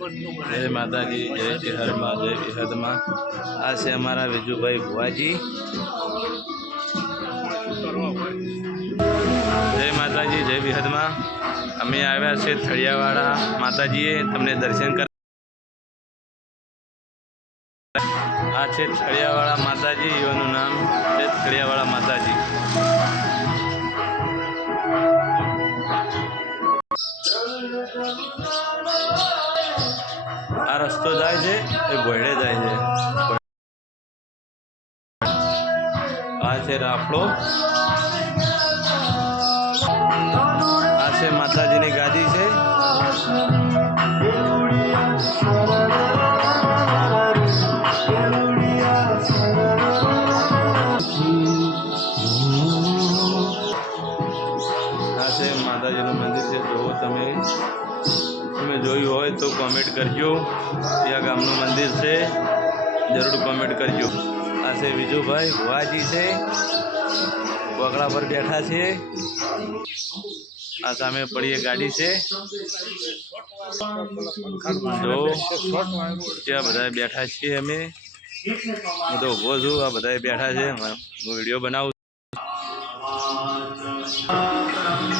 જય માતાજી, જય તિહરમાં જય વિહદમાં આ છે અમારા વિજુભાઈ ભુવાજી. જય માતાજી, જય વિહદમાં અમે આવ્યા છે થળિયાવાળા માતાજીએ તમને દર્શન કર આ છે થળિયાવાળા માતાજી એનું નામ છે થળિયાવાળા માતાજી. આ રસ્તો જાય છે, એ ભોયડે જાય છે. આ છે રાફડો. આ છે માતાજીની ગાદી છે. આ છે માતાજીનું મંદિર છે. જોવો તમે. તમે જોયું હોય તો કોમેન્ટ કરજો. ત્યાં ગામનું મંદિર છે. જરૂર કોમેન્ટ કરજો. આ છે વિજુભાઈ ભુવાજી છે. વગડા પર બેઠા છે. આ સામે પડીએ ગાડી છે. જો, ત્યાં બધા બેઠા છીએ અમે. હું તો ઊભો છું. આ બધા બેઠા છે. હું વીડિયો બનાવું